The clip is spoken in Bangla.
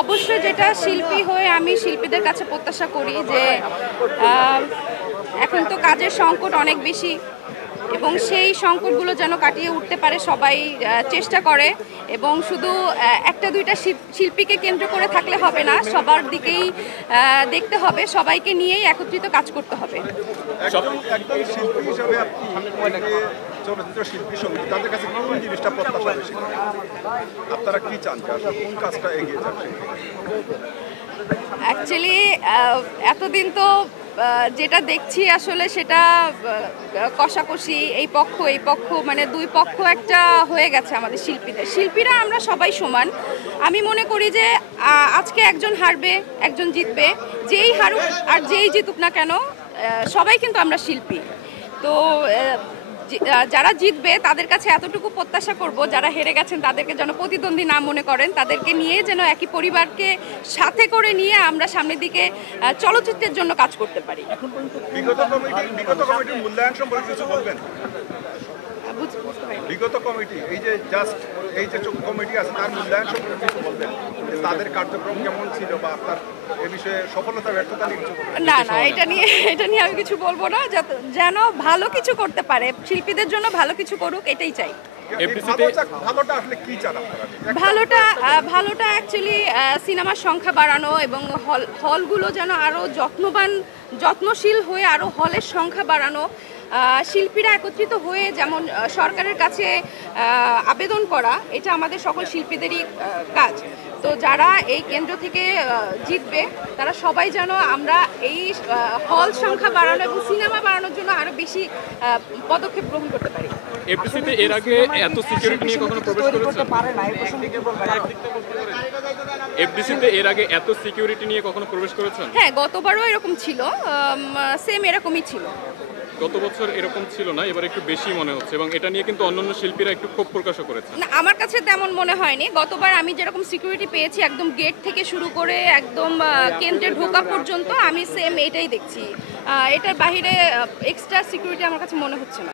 অবশ্যই যেটা শিল্পী হয়ে আমি শিল্পীদের কাছে প্রত্যাশা করি যে এখন তো কাজের সংকট অনেক বেশি এবং সেই সংকটগুলো যেন কাটিয়ে উঠতে পারে সবাই চেষ্টা করে এবং শুধু একটা দুইটা শিল্পীকে কেন্দ্র করে থাকলে হবে না, সবার দিকেই দেখতে হবে, সবাইকে নিয়েই একত্রিত কাজ করতে হবে। একজন শিল্পী হিসাবে চলচ্চিত্র শিল্পী সমিতি তাদের কাছে কোন জিনিসটা প্রত্যাশা বেশি, আপনারা কি চান কোন কাজটা এগিয়ে যাচ্ছে? অ্যাকচুয়ালি এতদিন তো যেটা দেখছি আসলে সেটা কষাকষি, এই পক্ষ মানে দুই পক্ষ একটা হয়ে গেছে আমাদের শিল্পীরা আমরা সবাই সমান। আমি মনে করি যে আজকে একজন হারবে একজন জিতবে, যেই হারুক আর যেই জিতুক না কেন সবাই কিন্তু আমরা শিল্পী। তো যারা জিতবে তাদের কাছে এতটুকু প্রত্যাশা করব, যারা হেরে গেছেন তাদেরকে যেন প্রতিদ্বন্দ্বী না মনে করেন, তাদেরকে নিয়ে যেন একই পরিবারকে সাথে করে নিয়ে আমরা সামনের দিকে চলচ্চিত্রের জন্য কাজ করতে পারি। বিগত কমিটির মূল্যায়ন সম্পর্কে কিছু বলবেন? বিগত কমিটি এই যে কমিটি আছে তার মূল্যায়ন সম্পর্কে কিছু বলবেন, তাদের কার্যক্রম কেমন ছিল বা আপনার এই বিষয়ে সফলতা ব্যর্থতা নিয়ে কিছু বলবেন? না, এটা নিয়ে আমি কিছু বলবো না, যেন ভালো কিছু করতে পারে, শিল্পীদের জন্য ভালো কিছু করুক, এটাই চাই। ভালোটা অ্যাকচুয়ালি সিনেমার সংখ্যা বাড়ানো এবং হলগুলো যেন আরও যত্নশীল হয়ে আরও হলের সংখ্যা বাড়ানো, শিল্পীরা একত্রিত হয়ে যেমন সরকারের কাছে আবেদন করা, এটা আমাদের সকল শিল্পীদেরই কাজ। তো যারা এই কেন্দ্র থেকে জিতবে তারা সবাই যেন আমরা এই হল সংখ্যা বাড়ানো এবং সিনেমা বাড়ানোর জন্য আরও বেশি পদক্ষেপ গ্রহণ করতে পারি। এফডিসিতে এর আগে এত সিকিউরিটি নিয়ে কখনো প্রবেশ করেছেন? এফডিসিতে এর আগে এত সিকিউরিটি নিয়ে কখনো প্রবেশ করেছেন? হ্যাঁ, গতবারও এরকম ছিল, সেম এরকমই ছিল। গত বছর এরকম ছিল না, এবার একটু বেশি মনে হচ্ছে এবং এটা নিয়ে কিন্তু অন্যান্য শিল্পীরা একটু ক্ষোভ প্রকাশও করেছে। না, আমার কাছে তেমন মনে হয়নি। গতবার আমি যেরকম সিকিউরিটি পেয়েছি একদম গেট থেকে শুরু করে একদম কেন্দ্রে ঢোকা পর্যন্ত আমি সেম এটাই দেখছি, এটার বাইরে এক্সট্রা সিকিউরিটি আমার কাছে মনে হচ্ছে না।